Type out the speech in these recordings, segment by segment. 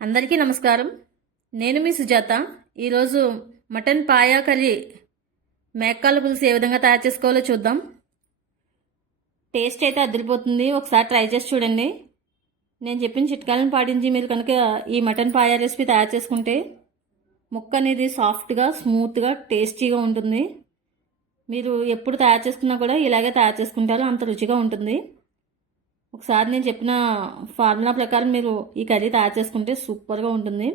అందరికీ నమస్కారం. నేను మీ సుజాత. ఈరోజు మటన్ పాయా కర్రీ మేకాల పులుసు ఏ విధంగా తయారు చేసుకోవాలో చూద్దాం. టేస్ట్ అయితే అదిరిపోతుంది. ఒకసారి ట్రై చేసి చూడండి. నేను చెప్పిన చిట్కాలను పాటించి మీరు కనుక ఈ మటన్ పాయా రెసిపీ తయారు చేసుకుంటే ముక్క అనేది సాఫ్ట్గా స్మూత్గా టేస్టీగా ఉంటుంది. మీరు ఎప్పుడు తయారు చేసుకున్నా కూడా ఇలాగే తయారు చేసుకుంటారో. అంత రుచిగా ఉంటుంది. ఒకసారి నేను చెప్పిన ఫార్ములా ప్రకారం మీరు ఈ కర్రీ తయారు చేసుకుంటే సూపర్గా ఉంటుంది.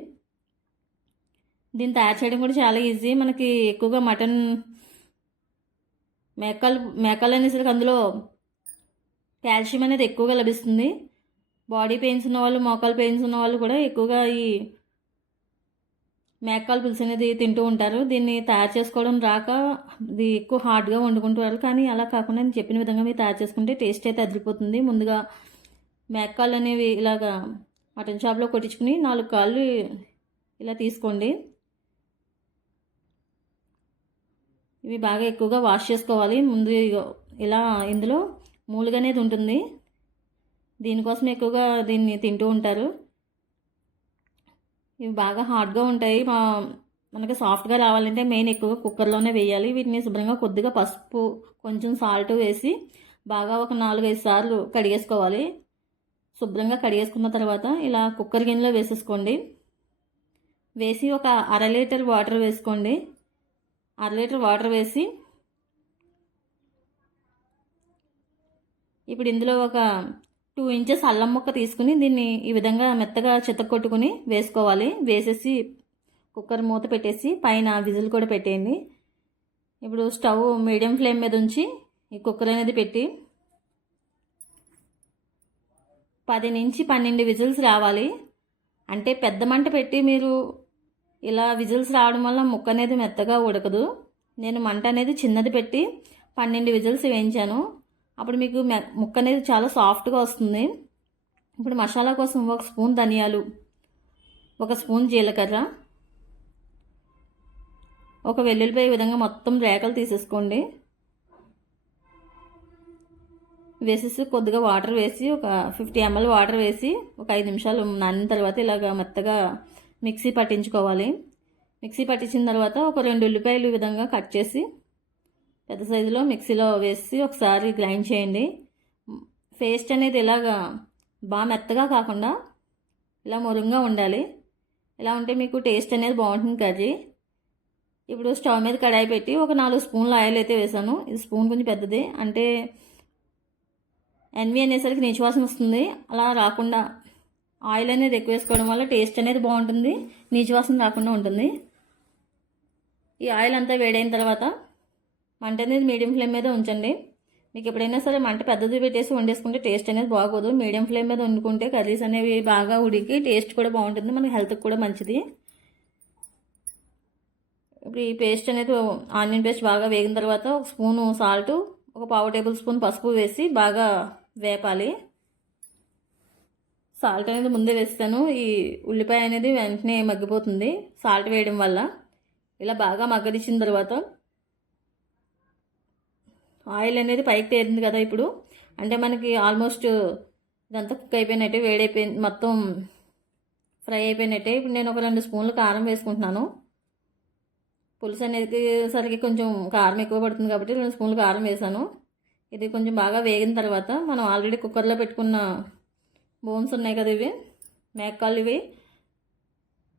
దీన్ని తయారు చేయడం కూడా చాలా ఈజీ. మనకి ఎక్కువగా మటన్ మేకలు మేకలు అనేసరికి అందులో కాల్షియం అనేది ఎక్కువగా లభిస్తుంది. బాడీ పెయిన్స్ ఉన్న వాళ్ళు మోకాలు పెయిన్స్ ఉన్న వాళ్ళు కూడా ఎక్కువగా ఈ మేకాల పులుసు అనేది తింటూ ఉంటారు. దీన్ని తయారు చేసుకోవడం రాక ఇది ఎక్కువ హార్డ్గా వండుకుంటారు కానీ అలా కాకుండా నేను చెప్పిన విధంగా మీరు తయారు చేసుకుంటే టేస్ట్ అయితే అదిరిపోతుంది. ముందుగా మేకాలు అనేవి ఇలాగా మటన్ షాప్లో కొట్టించుకుని నాలుగు కాళ్ళు ఇలా తీసుకోండి. ఇవి బాగా ఎక్కువగా వాష్ చేసుకోవాలి. ముందు ఇగో ఇలా ఇందులో మూలుగా అనేది ఉంటుంది. దీనికోసం ఎక్కువగా దీన్ని తింటూ ఉంటారు. ఇవి బాగా హార్డ్గా ఉంటాయి. మా మనకి సాఫ్ట్గా రావాలంటే మెయిన్ ఎక్కువగా కుక్కర్లోనే వేయాలి. వీటిని శుభ్రంగా కొద్దిగా పసుపు కొంచెం సాల్ట్ వేసి బాగా ఒక నాలుగైదు సార్లు కడిగేసుకోవాలి. శుభ్రంగా కడిగేసుకున్న తర్వాత ఇలా కుక్కర్ గిన్నెలో వేసేసుకోండి. వేసి ఒక అర లీటర్ వాటర్ వేసుకోండి. అర లీటర్ వాటర్ వేసి ఇప్పుడు ఇందులో ఒక టూ ఇంచెస్ అల్లం ముక్క తీసుకుని దీన్ని ఈ విధంగా మెత్తగా చితక్కొట్టుకుని వేసుకోవాలి. వేసేసి కుక్కర్ మూత పెట్టేసి పైన విజిల్ కూడా పెట్టేయండి. ఇప్పుడు స్టవ్ మీడియం ఫ్లేమ్ మీద ఉంచి ఈ కుక్కర్ అనేది పెట్టి పది నుంచి పన్నెండు విజిల్స్ రావాలి. అంటే పెద్ద మంట పెట్టి మీరు ఇలా విజిల్స్ రావడం వల్ల ముక్క అనేది మెత్తగా ఉడకదు. నేను మంట అనేది చిన్నది పెట్టి పన్నెండు విజిల్స్ వేయించాను. అప్పుడు మీకు ముక్క అనేది చాలా సాఫ్ట్గా వస్తుంది. ఇప్పుడు మసాలా కోసం ఒక స్పూన్ ధనియాలు ఒక స్పూన్ జీలకర్ర ఒక వెల్లుల్లిపాయ విధంగా మొత్తం రేకలు తీసేసుకోండి. వేసేసి కొద్దిగా వాటర్ వేసి ఒక ఫిఫ్టీ ఎంఎల్ వాటర్ వేసి ఒక ఐదు నిమిషాలు నానిన తర్వాత ఇలాగ మెత్తగా మిక్సీ పట్టించుకోవాలి. మిక్సీ పట్టించిన తర్వాత ఒక రెండు ఉల్లిపాయలు విధంగా కట్ చేసి పెద్ద సైజులో మిక్సీలో వేసి ఒకసారి గ్రైండ్ చేయండి. పేస్ట్ అనేది ఇలాగా బాగా మెత్తగా కాకుండా ఇలా మురుగ్గా ఉండాలి. ఇలా ఉంటే మీకు టేస్ట్ అనేది బాగుంటుంది కర్రీ. ఇప్పుడు స్టవ్ మీద కడాయి పెట్టి ఒక నాలుగు స్పూన్లు ఆయిల్ అయితే వేసాను. ఇది స్పూన్ కొంచెం పెద్దది. అంటే ఎన్వి అనేసరికి నీచువాసన వస్తుంది. అలా రాకుండా ఆయిల్ అనేది ఎక్కువ వేసుకోవడం వల్ల టేస్ట్ అనేది బాగుంటుంది. నీచువాసన రాకుండా ఉంటుంది. ఈ ఆయిల్ అంతా వేడైన తర్వాత మంట అనేది మీడియం ఫ్లేమ్ మీద ఉంచండి. మీకు ఎప్పుడైనా సరే మంట పెద్దది పెట్టేసి వండేసుకుంటే టేస్ట్ అనేది బాగోదు. మీడియం ఫ్లేమ్ మీద వండుకుంటే కర్రీస్ అనేవి బాగా ఉడికి టేస్ట్ కూడా బాగుంటుంది. మన హెల్త్కి కూడా మంచిది. ఇప్పుడు ఈ పేస్ట్ అనేది ఆనియన్ పేస్ట్ బాగా వేగిన తర్వాత ఒక స్పూను సాల్ట్ ఒక పావు టేబుల్ స్పూన్ పసుపు వేసి బాగా వేపాలి. సాల్ట్ అనేది ముందే వేస్తాను. ఈ ఉల్లిపాయ అనేది వెంటనే మగ్గిపోతుంది సాల్ట్ వేయడం వల్ల. ఇలా బాగా మగ్గనిచ్చిన తర్వాత ఆయిల్ అనేది పైకి తేరింది కదా ఇప్పుడు. అంటే మనకి ఆల్మోస్ట్ ఇదంతా కుక్ అయిపోయినట్టే వేడైపోయింది మొత్తం ఫ్రై అయిపోయినట్టే. ఇప్పుడు నేను ఒక రెండు స్పూన్లు కారం వేసుకుంటున్నాను. పులుసు అనేది సరికి కొంచెం కారం ఎక్కువ పడుతుంది కాబట్టి రెండు స్పూన్లు కారం వేసాను. ఇది కొంచెం బాగా వేగిన తర్వాత మనం ఆల్రెడీ కుక్కర్లో పెట్టుకున్న బోన్స్ ఉన్నాయి కదా ఇవి మేకాలు ఇవి.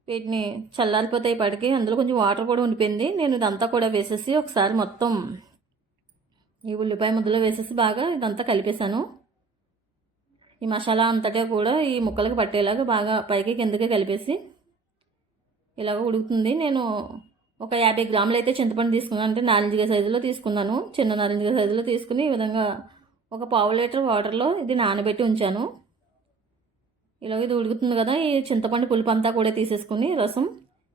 వీటిని చల్లారిపోతాయి పడికి అందులో కొంచెం వాటర్ కూడా ఉండిపోయింది. నేను ఇదంతా కూడా వేసేసి ఒకసారి మొత్తం ఈ ఉల్లిపాయ ముద్దలో వేసేసి బాగా ఇదంతా కలిపేశాను. ఈ మసాలా అంతటా కూడా ఈ ముక్కలకు పట్టేలాగా బాగా పైకి కిందకి కలిపేసి ఇలాగ ఉడుకుతుంది. నేను ఒక యాభై గ్రాములు అయితే చింతపండు తీసుకున్నాను అంటే నారింజగా సైజులో తీసుకున్నాను. చిన్న నారింజగా సైజులో తీసుకుని ఈ విధంగా ఒక పావు లీటర్ వాటర్లో ఇది నానబెట్టి ఉంచాను. ఇలాగ ఇది ఉడుకుతుంది కదా ఈ చింతపండు పులుపు అంతా కూడా తీసేసుకుని రసం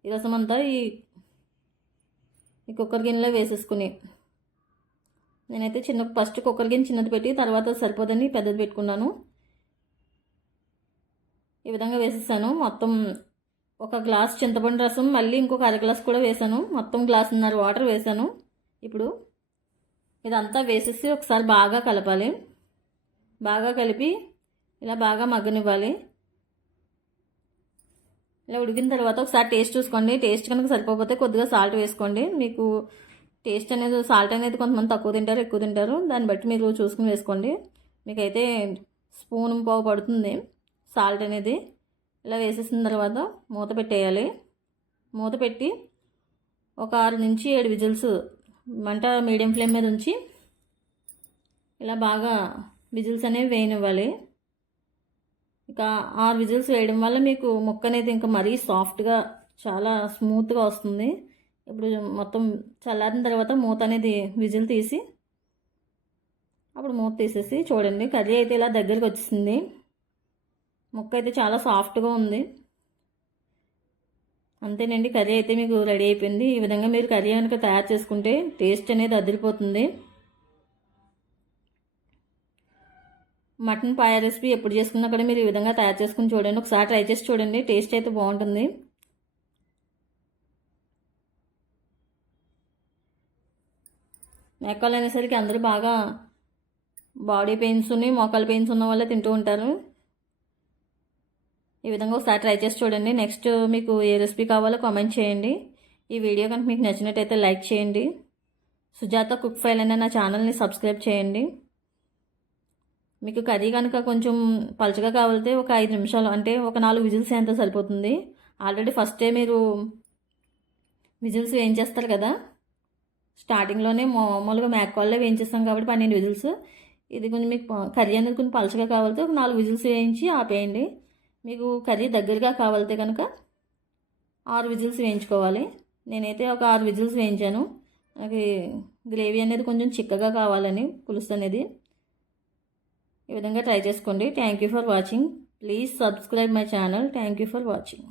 ఈ రసం అంతా ఈ ఈ కుక్కర్ గిన్నెలో వేసేసుకుని నేనైతే చిన్న ఫస్ట్ కుక్కర్ చిన్నది పెట్టి తర్వాత సరిపోదని పెద్దది పెట్టుకున్నాను. ఈ విధంగా వేసేసాను. మొత్తం ఒక గ్లాస్ చింతపండు రసం మళ్ళీ ఇంకొక అర గ్లాస్ కూడా వేసాను. మొత్తం గ్లాసున్నర వాటర్ వేసాను. ఇప్పుడు ఇదంతా వేసేసి ఒకసారి బాగా కలపాలి. బాగా కలిపి ఇలా బాగా మగ్గనివ్వాలి. ఇలా ఉడికిన తర్వాత ఒకసారి టేస్ట్ చూసుకోండి. టేస్ట్ కనుక సరిపోతే కొద్దిగా సాల్ట్ వేసుకోండి. మీకు టేస్ట్ అనేది సాల్ట్ అనేది కొంతమంది తక్కువ తింటారు ఎక్కువ తింటారు. దాన్ని బట్టి మీరు చూసుకుని వేసుకోండి. మీకైతే స్పూన్ పావు పడుతుంది సాల్ట్ అనేది. ఇలా వేసేసిన తర్వాత మూత పెట్టేయాలి. మూత పెట్టి ఒక ఆరు నుంచి ఏడు విజిల్స్ మంట మీడియం ఫ్లేమ్ మీద ఉంచి ఇలా బాగా విజిల్స్ అనేవి వేయనివ్వాలి. ఇక ఆరు విజిల్స్ వేయడం వల్ల మీకు ముక్క అనేది ఇంకా మరీ సాఫ్ట్గా చాలా స్మూత్గా వస్తుంది. ఇప్పుడు మొత్తం చల్లారిన తర్వాత మూత అనేది విజిల్ తీసి అప్పుడు మూత తీసేసి చూడండి. కర్రీ అయితే ఇలా దగ్గరికి వచ్చింది ముక్క అయితే చాలా సాఫ్ట్గా ఉంది. అంతేనండి కర్రీ అయితే మీకు రెడీ అయిపోయింది. ఈ విధంగా మీరు కర్రీ కనుక తయారు చేసుకుంటే టేస్ట్ అనేది అదిరిపోతుంది. మటన్ పాయ రెసిపీ ఎప్పుడు చేసుకున్నా కూడా మీరు ఈ విధంగా తయారు చేసుకుని చూడండి. ఒకసారి ట్రై చేసి చూడండి. టేస్ట్ అయితే బాగుంటుంది. మేకాలు అనేసరికి అందరూ బాగా బాడీ పెయిన్స్ ఉన్నాయి మోకాలు పెయిన్స్ ఉన్న వాళ్ళే తింటూ ఉంటారు. ఈ విధంగా ఒకసారి ట్రై చేసి చూడండి. నెక్స్ట్ మీకు ఏ రెసిపీ కావాలో కామెంట్ చేయండి. ఈ వీడియో కనుక మీకు నచ్చినట్టయితే లైక్ చేయండి. సుజాత కుక్ ఫైల్ అనే నా ఛానల్ని సబ్స్క్రైబ్ చేయండి. మీకు కర్రీ కనుక కొంచెం పలుచగా కావాలితే ఒక ఐదు నిమిషాలు అంటే ఒక నాలుగు విజిల్స్ ఎంత సరిపోతుంది. ఆల్రెడీ ఫస్టే మీరు విజిల్స్ వేయించేస్తారు కదా. స్టార్టింగ్లోనే మామూలుగా మేకాల్లో వేయించేస్తాం కాబట్టి పన్నెండు విజిల్స్. ఇది కొంచెం మీకు కర్రీ అనేది కొంచెం పలుచగా కావాలితే ఒక నాలుగు విజిల్స్ వేయించి ఆపేయండి. మీకు కర్రీ దగ్గరగా కావాలితే కనుక ఆరు విజిల్స్ వేయించుకోవాలి. నేనైతే ఒక ఆరు విజిల్స్ వేయించాను. నాకు గ్రేవీ అనేది కొంచెం చిక్కగా కావాలని పులుసు అనేది. ఈ విధంగా ట్రై చేసుకోండి. Thank you for watching please subscribe my channel thank you for watching